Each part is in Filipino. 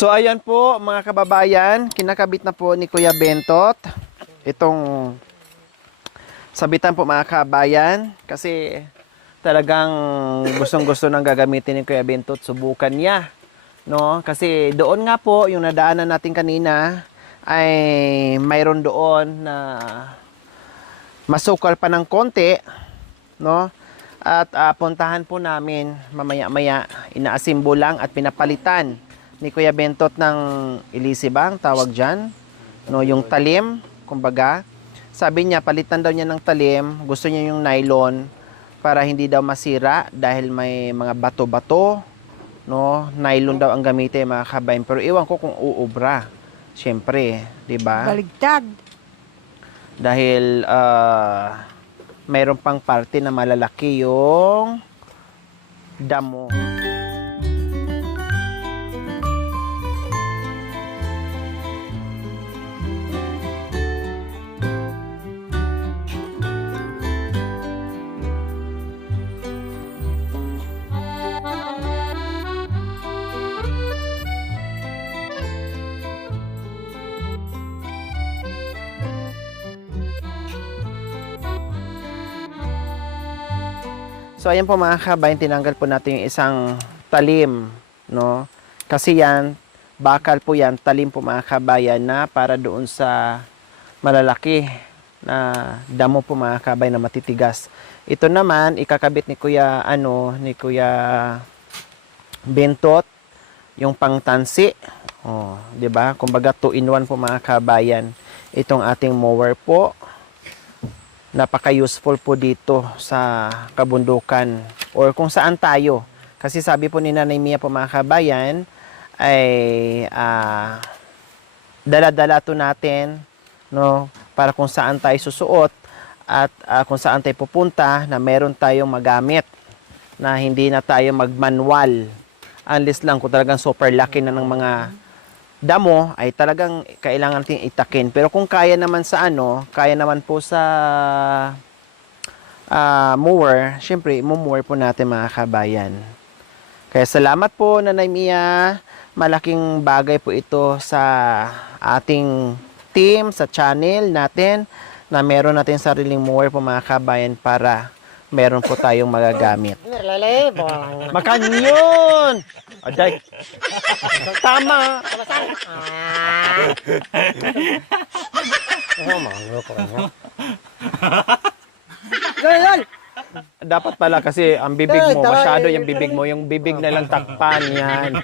So ayan po mga kababayan, kinakabit na po ni Kuya Bentot itong sabitan po mga kababayan kasi talagang gustong-gusto nang gagamitin ni Kuya Bentot, subukan niya, no? Kasi doon nga po yung nadaanan natin kanina ay mayroon doon na masukal pa ng konti, no? At puntahan po namin mamaya-maya, inaasimbo lang at pinapalitan ni Kuya Bentot ng ilisibang tawag dyan, no, yung talim, kumbaga. Sabi niya, palitan daw niya ng talim, gusto niya yung nylon para hindi daw masira dahil may mga bato-bato, no, nylon daw ang gamitin mga kabayan. Pero iwan ko kung uubra, syempre, di ba? Baligtad. Dahil mayroon pang parte na malalaki yung damo. So ayan po mga kabayan, tinanggal po natin yung isang talim, no? Kasi yan, bakal po yan, talim po mga kabayan na para doon sa malalaki na damo po mga kabayan na matitigas. Ito naman ikakabit ni Kuya Bentot yung pangtansi. Oh, 'di ba? Kumbaga 2-in-1 po mga kabayan. Itong ating mower po. Napaka-useful po dito sa kabundukan or kung saan tayo. Kasi sabi po ni Nanay Mia po mga kabayan ay dala-dala to natin, no, para kung saan tayo susuot at kung saan tayo pupunta na meron tayong magamit na hindi na tayo magmanual. Unless lang kung talagang super laki na ng mga damo ay talagang kailangan natin itakin. Pero kung kaya naman sa kaya naman po sa mower, syempre mower po natin mga kabayan. Kaya salamat po Nanay Mia. Malaking bagay po ito sa ating team, sa channel natin na meron natin sariling mower po mga kabayan para meron po tayong magagamit. Makan yun! Aday! Tama! Dapat pala kasi ang bibig mo, masyado yung bibig na lang takpan yan.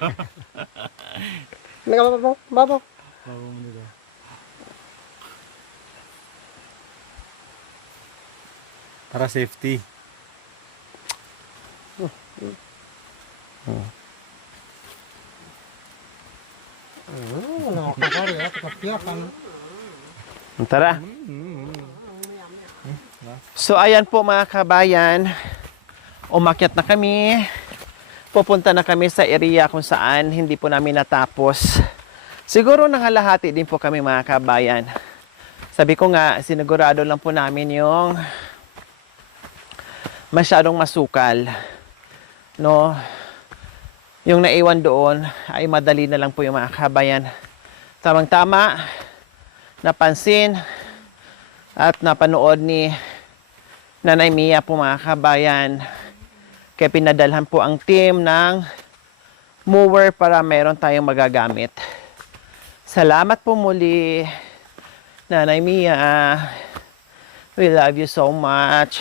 Babo. Para safety. Tara. So ayan po mga kabayan, umakyat na kami. Pupunta na kami sa area kung saan hindi po namin natapos. Siguro nangalahati din po kami mga kabayan. Sabi ko nga, sinigurado lang po namin yung masyadong masukal, no? Yung naiwan doon ay madali na lang po yung mga kabayan. Tamang-tama, napansin at napanood ni Nanay Mia po mga kabayan. Kaya pinadalhan po ang team ng mower para meron tayong magagamit. Salamat po muli, Nanay Mia. We love you so much.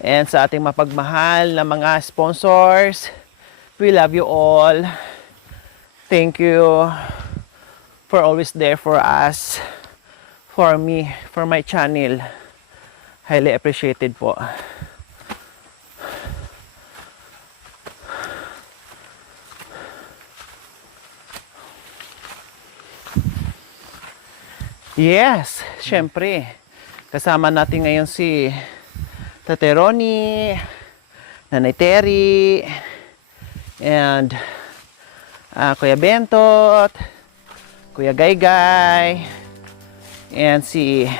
And sa ating mapagmahal na mga sponsors, we love you all. Thank you for always there for us, for me, for my channel. Highly appreciated po. Yes, syempre. Kasama natin ngayon si Tate Ronnie, Nanay Terry, and Kuya Bentot, Kuya Gaygay, and si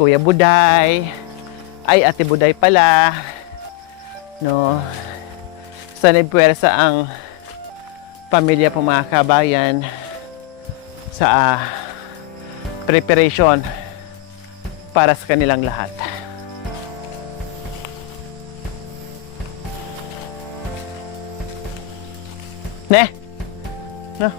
Kuya Buday. Ay, Ate Buday pala. No? Sa nagpuwersa ang pamilya po mga kabayan sa preparation para sa kanilang lahat. Ne? No?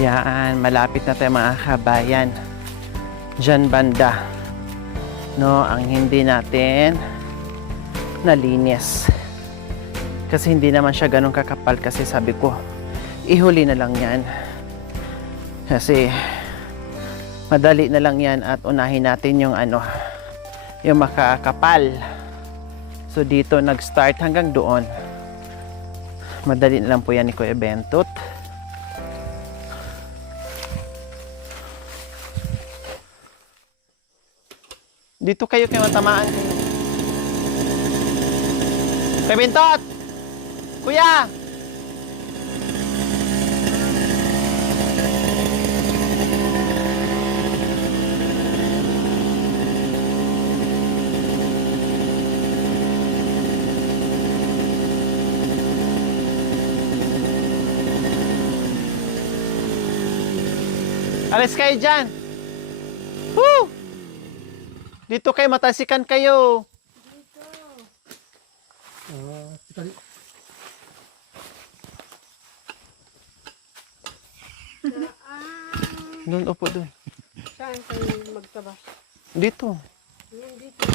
Yan, malapit na tayo mga kabayan. Diyan banda. No, ang hindi natin nalinis. Kasi hindi naman siya ganun kakapal kasi sabi ko, ihuli na lang yan. Kasi madali na lang yan at unahin natin yung yung makakapal. So dito nag-start hanggang doon. Madali na lang po yan ni Kuya Bentot. Dito kayo matamaan. Kuya Bentot! Kuya! Alis kayo dyan! Woo! Dito kayo, matasikan kayo. Dito. Doon, upo doon. Saan kayo magtabas? Dito. Yan, dito.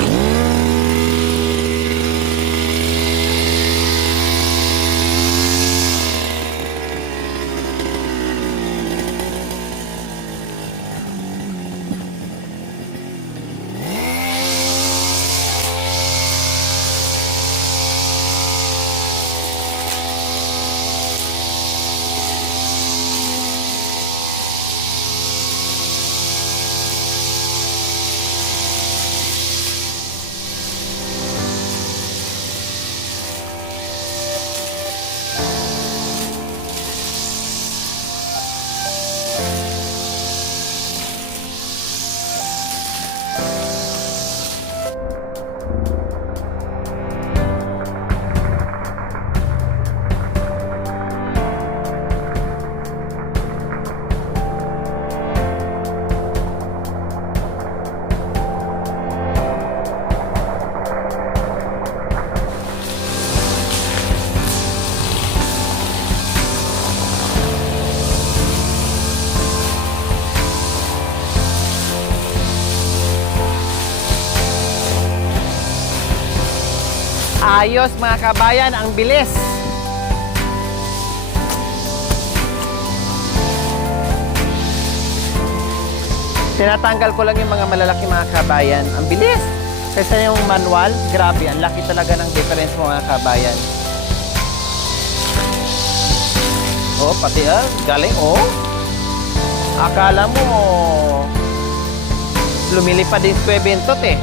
Ayos mga kabayan, ang bilis. Tinatanggal ko lang yung mga malalaki mga kabayan. Ang bilis. Kaysa yung manual, grabe, ang laki talaga ng difference mga kabayan. Oh, pati galing oh. Akala mo lumilipad din sa Bentot eh.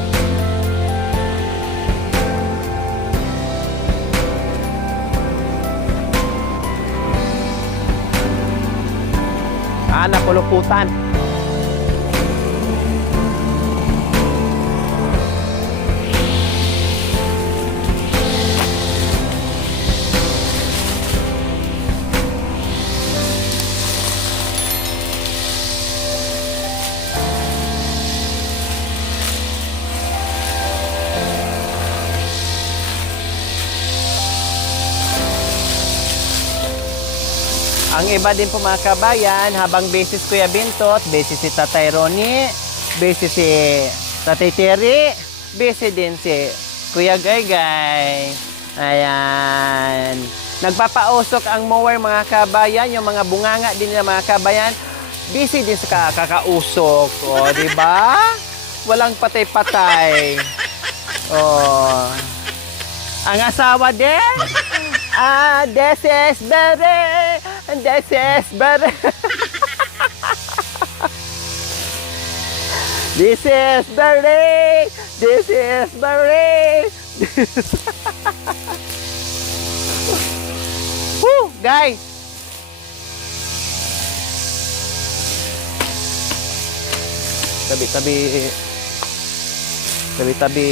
Napuluputan. Ang iba din po mga kabayan, habang basis Kuya Bentot, basis si Tatay Ronnie, basis si Tatay Terry, basis din si Kuya Gay. Ayan. Nagpapausok ang mower mga kabayan, yung mga bunganga din ng mga kabayan. Busy din sa kakausok. O, di ba? Walang patay-patay. O. Ang asawa din? Desesperate. Desesperate. This is Barry! This is Barry! Woo! Guys! Tabi-tabi. Tabi-tabi.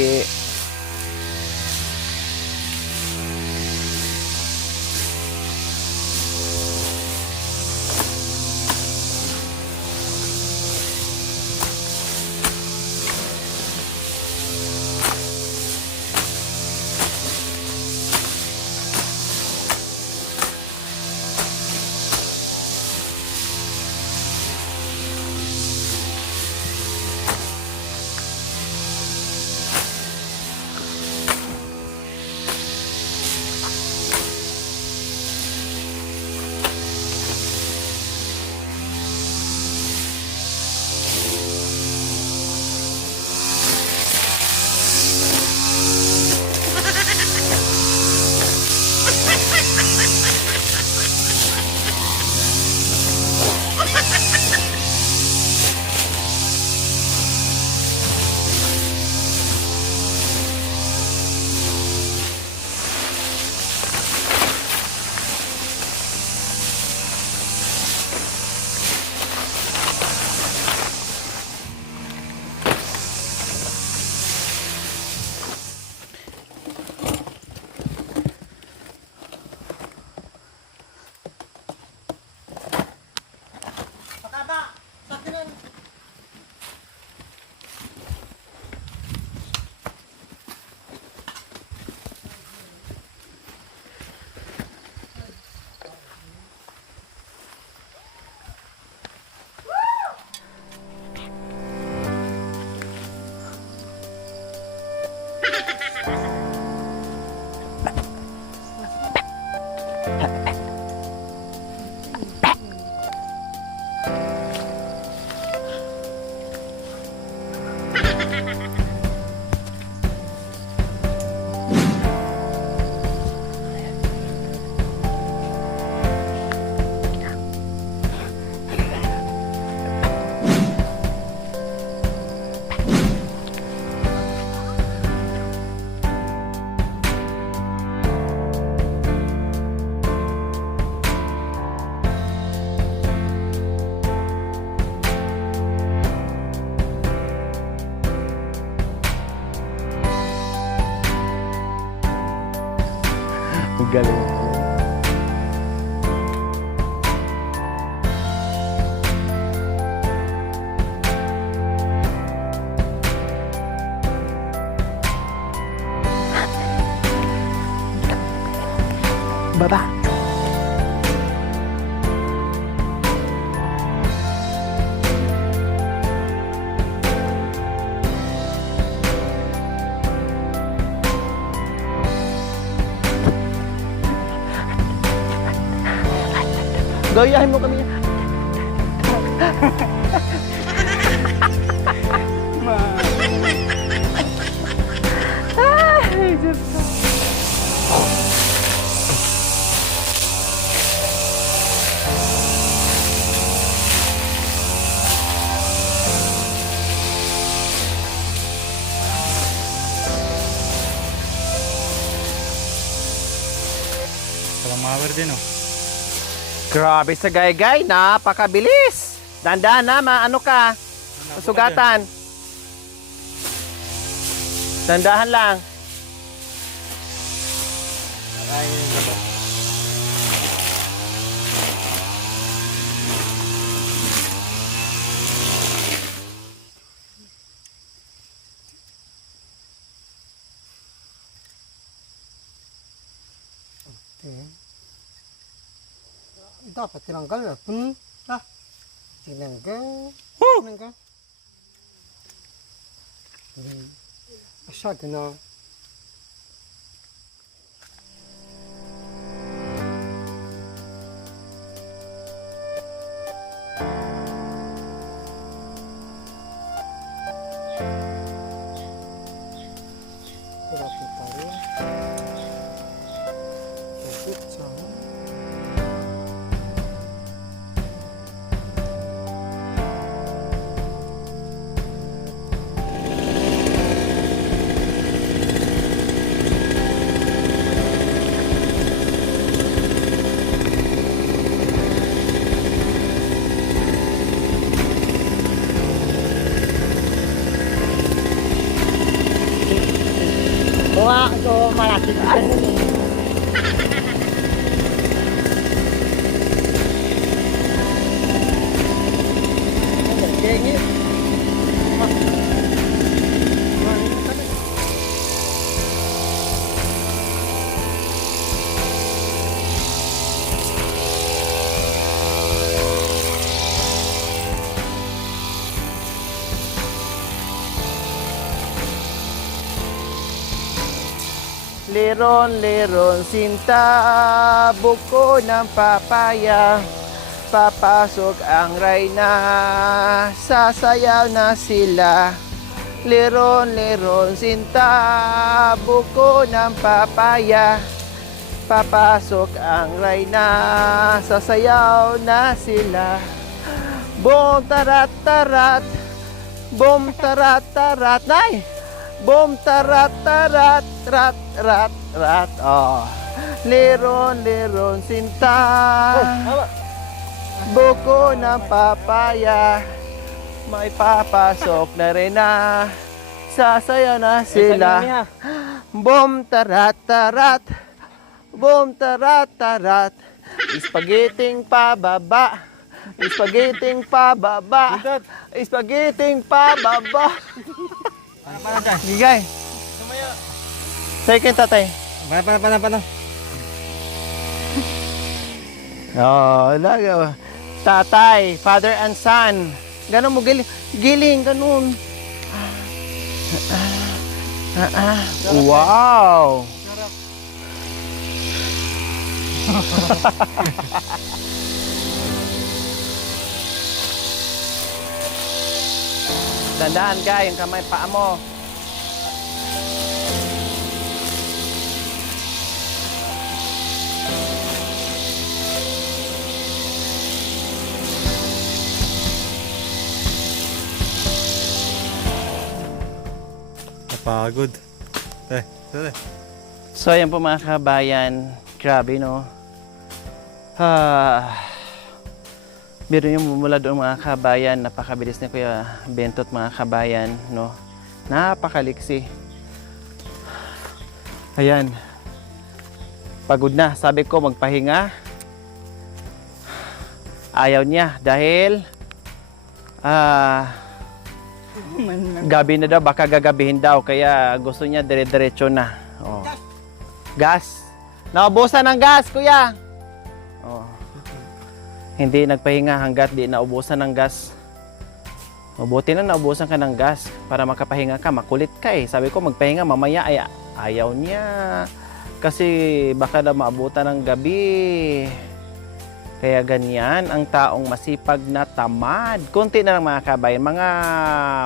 Galing. Baba. Gayahin mo kami. Ay, Diyos ko. Walang power din oh. Grabe sa Gaygay, napakabilis. Dandan na, maano ka? Masugatan. Dandahan lang. Dapat tinanggal na. Tinanggal. Tinanggal. Masyado na. Pizza. Wah, ito malaki ka. Liron-liron sinta, buko ng papaya. Papasok ang rayna, sasayaw na sila. Liron-liron sinta, buko ng papaya. Papasok ang rayna, sasayaw na sila. Boom tarat-tarat, boom tarat-tarat. Nay! Boom tarat-tarat, rat, rat, rat. Oh. Liron-liron sinta, buko ng papaya. May papasok na rin na, sasayaw na sila. Boom tarat-tarat, boom tarat-tarat. Spaghetting pababa, spaghetting pababa, spaghetting pababa. Gigay. Second tatay. Paano? Oh, laga. Tatay, father and son. Ganun mo giling, giling ganun. Wow. Tandaan guys, yung kamay paa mo. Napagod. Dali. So ayan po mga kabayan, grabe no. Biro yung mula doon mga kabayan, napakabilis ni Kuya Bentot mga kabayan, no? Napakaliksi. Ayan. Pagod na, sabi ko magpahinga. Ayaw niya dahil gabi na daw, baka gagabihin daw, kaya gusto niya dire-diretso na. Oh. Gas. Naubusan ng gas, Kuya. Oh. Hindi nagpahinga hanggat di naubusan ng gas. Mabuti na naubusan ka ng gas para makapahinga ka. Makulit ka eh. Sabi ko magpahinga mamaya ay ayaw niya. Kasi baka na maabutan ng gabi. Kaya ganyan ang taong masipag na tamad. Kunti na lang mga kabayan. Mga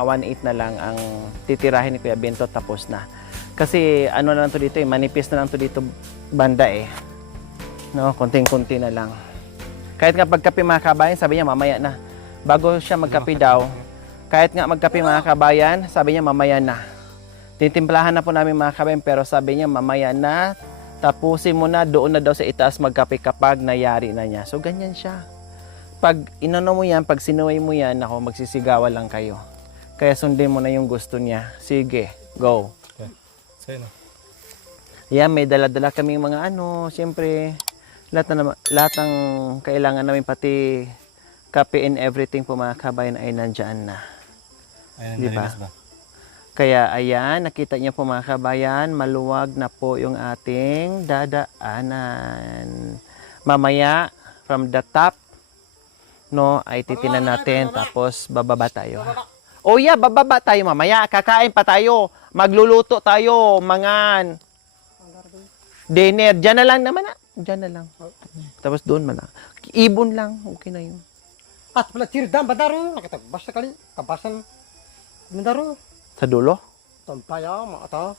1/8 na lang ang titirahin ni Kuya Bentot, tapos na. Kasi ano na lang to dito eh. Manipis na lang to dito banda eh. No, konting-kunti na lang. Kahit nga pagkape mga kabayan, sabi niya mamaya na. Bago siya magkape daw, kahit nga magkape mga kabayan, sabi niya mamaya na. Titimplahan na po namin mga kabayan, pero sabi niya mamaya na. Tapusin mo na, doon na daw sa itaas magkape kapag nayari na niya. So ganyan siya. Pag inano mo yan, pag sinuway mo yan, ako magsisigawan lang kayo. Kaya sundin mo na yung gusto niya. Sige, go. Okay. Sa'yo na. Yan, may dala-dala kaming mga siyempre, lahat ng kailangan namin, pati kape and everything po mga kabayan ay nandyan na. Ayan, Diba? malinis ba? Kaya ayan, nakita niyo po mga kabayan, maluwag na po yung ating dadaanan. Mamaya, from the top, no, ay titinan natin, tapos bababa tayo. Oh yeah, bababa tayo mamaya, kakain pa tayo, magluluto tayo, mangan. Dinner, dyan na lang naman dyan na lang. Tapos doon man lang. Ibon lang, okay na yun. At pala tirdam badaro, nakitagbas na kali, kabasan. Badaro, Sa dulo? tampaya, mga ata.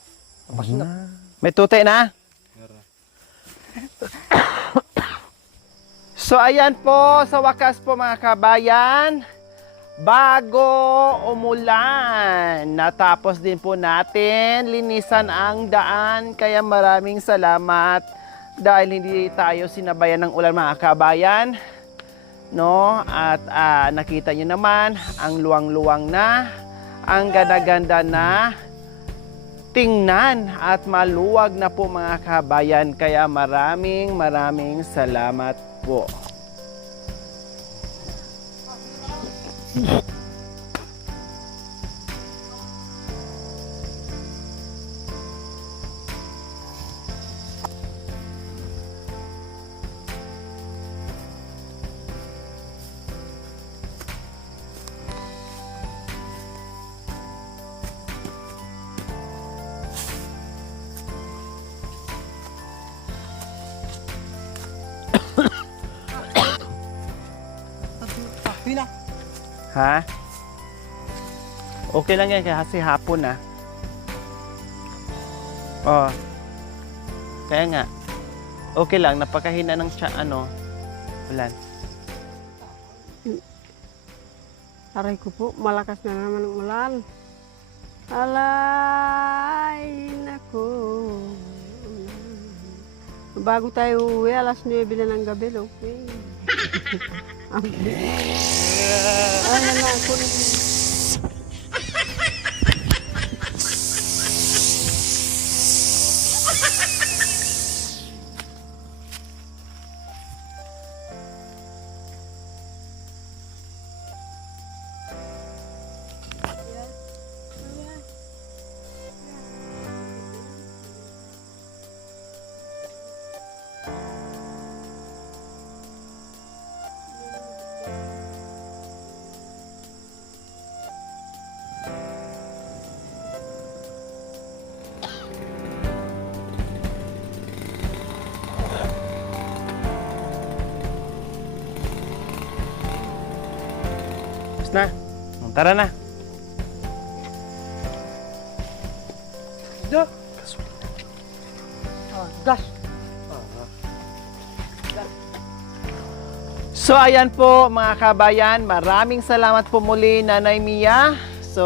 Kabas na. May tute na? Meron. So ayan po, sa wakas po mga kabayan, bago umulan, natapos din po natin linisan ang daan. Kaya maraming salamat dahil hindi tayo sinabayan ng ulan mga kabayan. No? At nakita nyo naman, ang luwang-luwang na, ang ganda-ganda na tingnan at maluwag na po mga kabayan. Kaya maraming salamat po. Pila. Ha? Okay lang yan kasi hapon na. Oh. Kaya nga. Okay lang, napakahina ng ulan. Aray ko po, malakas na naman ang ulan. Alay, nako. Bago tayo uwi, alas 9 na ng gabi, okay. Ay, na ako. Tapos na. Tara na. Da. Gas. So ayan po mga kabayan, maraming salamat po muli Nanay Mia. So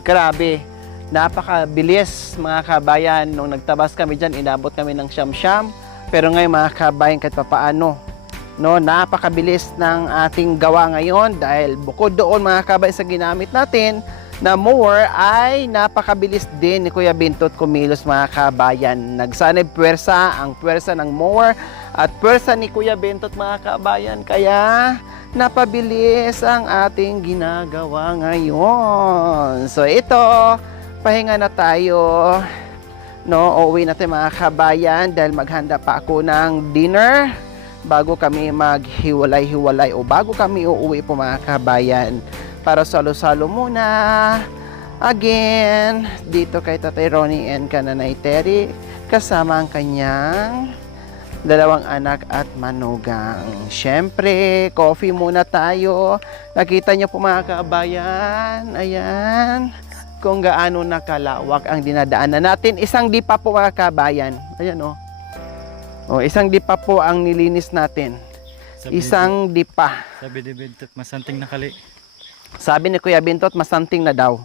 grabe, napakabilis mga kabayan. Nung nagtabas kami dyan, inabot kami ng siyam-siyam. Pero ngayon mga kabayan, kahit papaano, no, napakabilis ng ating gawa ngayon dahil bukod doon mga kabayan sa ginamit natin na mower ay napakabilis din ni Kuya Bintot kumilos mga kabayan. Nagsanib puwersa, ang puwersa ng mower at puwersa ni Kuya Bintot mga kabayan. Kaya napabilis ang ating ginagawa ngayon. So ito, pahinga na tayo. No, uuwi natin mga kabayan dahil maghanda pa ako ng dinner bago kami maghiwalay-hiwalay o bago kami uuwi po mga kabayan. Para salo-salo muna again dito kay Tatay Ronnie and Kananay Terry kasama ang kanyang dalawang anak at manugang. Siyempre, coffee muna tayo. Nakita niyo po mga kabayan, ayan, kung gaano nakalawak ang dinadaanan natin. Isang dipa po mga kabayan. Ayan o. Oh, isang dipa po ang nilinis natin. Isang dipa. Sabi ni Bintot, masanting na kali. Sabi ni Kuya Bintot, masanting na daw.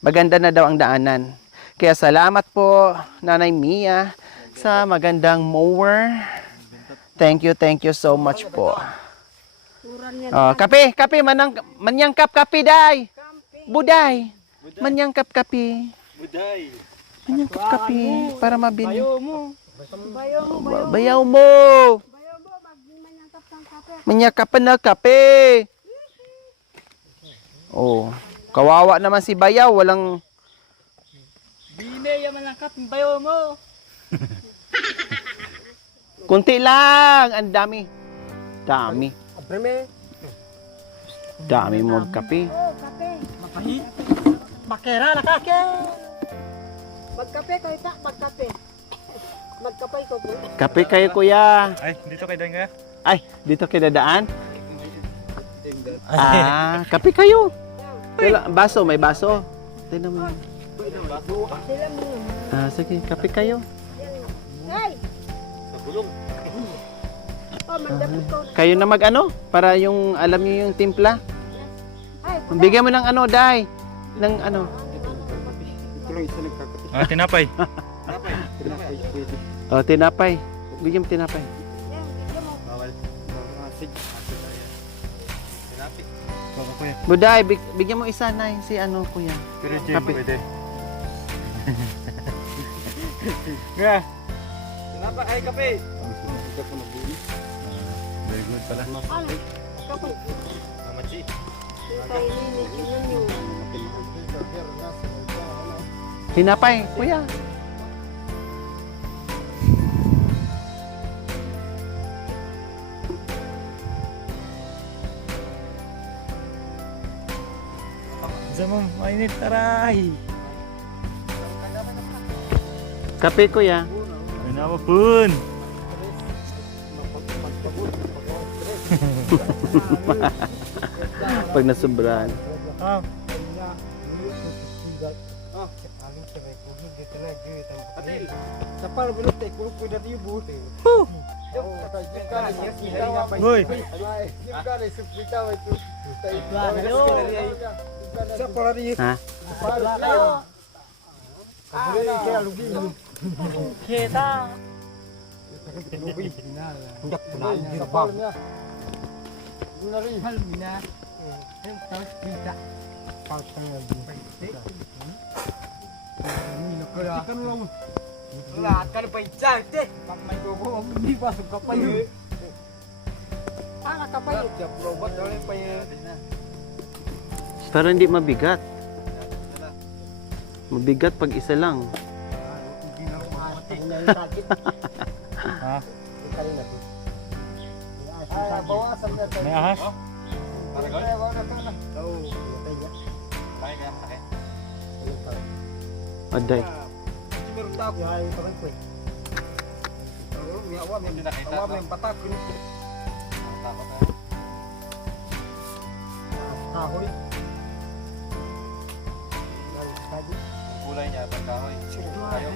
Maganda na daw ang daanan. Kaya salamat po, Nanay Mia, sa magandang mower. Thank you so much po. Kape, manyangkap kape, day. Buday. Manyangkap kape. Buday. Manyangkap kape, para mabili. Bayaw mo. Bayaw mo. Manyangkap na kape. Oh, kawawa naman si Bayaw, walang... Bine, yaman ang kap, bayo mo. Kunti lang, ang dami. Dami. Abreme. Dami mo magkape. Oh, kape. Makahi. Makera na kake. Magkape kayo ta, magkape. Magkapay ko po. Kape kayo, kuya. Ay, dito kay Dan kaya? Ay, dito kayo dadaan? Ah, kape kayo. Baso, may baso. Tingnan mo. Sila mo. Ah, sige, kape kayo. Ay! Kayo na mag-ano? Para yung, alam niyo yung timpla? Bigyan mo ng ano, Day. Ng ano. Ito lang isa nagkakape. Ah, tinapay. Tinapay pwede. O, tinapay. Bigyan mo tinapay. Sige. Baka kuya. Buday, bigyan mo isa na si ano, kuya. Pero Jim, Kape. pwede. Kuya. Tinapay ay kape. Hindi ko nabili. Very good pala. Mamachi. Tinapay, kuya. Zaman, mainit, taray. Kape, kuya. Ay na pun. Pag nasubrahan. Ah, Sapal belum tak kurang pun dah tiup. Hoy. Siapa lari? Ha? Kita. Hendak punanya sabab. Nari hal mina. Hendak tidak. Pasang lagi. Ikan ulang. Lah, kan pecah deh. Pakai gogo, hindi pasok ka pa yun. Ana ka pa yun. Jab robot dole pa yun. Pero hindi mabigat. Mabigat pag isa lang. Ha? Ay, bawasan na tayo. May ahas? Para gol? Oo. Kaya kaya malaki. Aday. Meron tao. Ay, parang ko. May awa, may batak. Takot na. Kahoy. Kulay niya, kahoy. Kayo.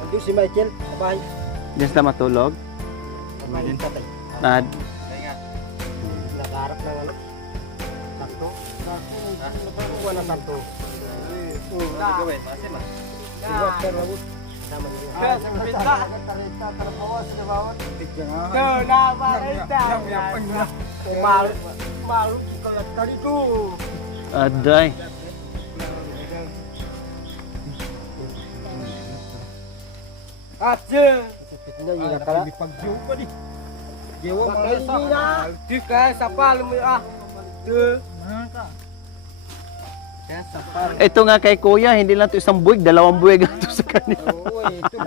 Ando si Michael, abay. Diyan na matulog. Abay, patay. Nad. Nakaharap ng ano? Sakto? Sakto. Wala sakto. Gawin, masin ma. Buat terawut. Sama niya. Kaya sa pinta. Tarita, tarabawas na bawat. Go na, marita. Malu kalau kali tu. Aday. Aja. Fitnya juga kala. Pagjupa di. Jewa malasa. Tika sapal mo ah. Tu. Kaya sapal. Ito nga kay kuya, hindi lang to isang buwig, dalawang buwig ito sa kanila. Oo, ito.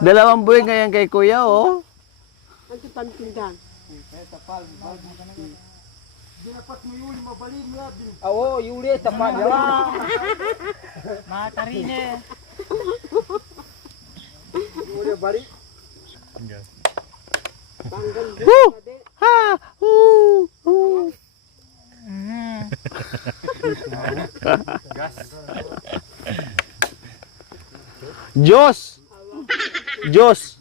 Dalawang buwig ngayon kay kuya, oh. Ang pantindang. Sapal. Dapat mo yuli mabalik mo. Oo, yuli sapal. Matarine. Yuli balik. Woo! Ha! Woo! Woo! Diyos! Diyos!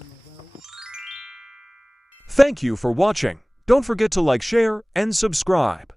Thank you for watching. Don't forget to like, share, and subscribe.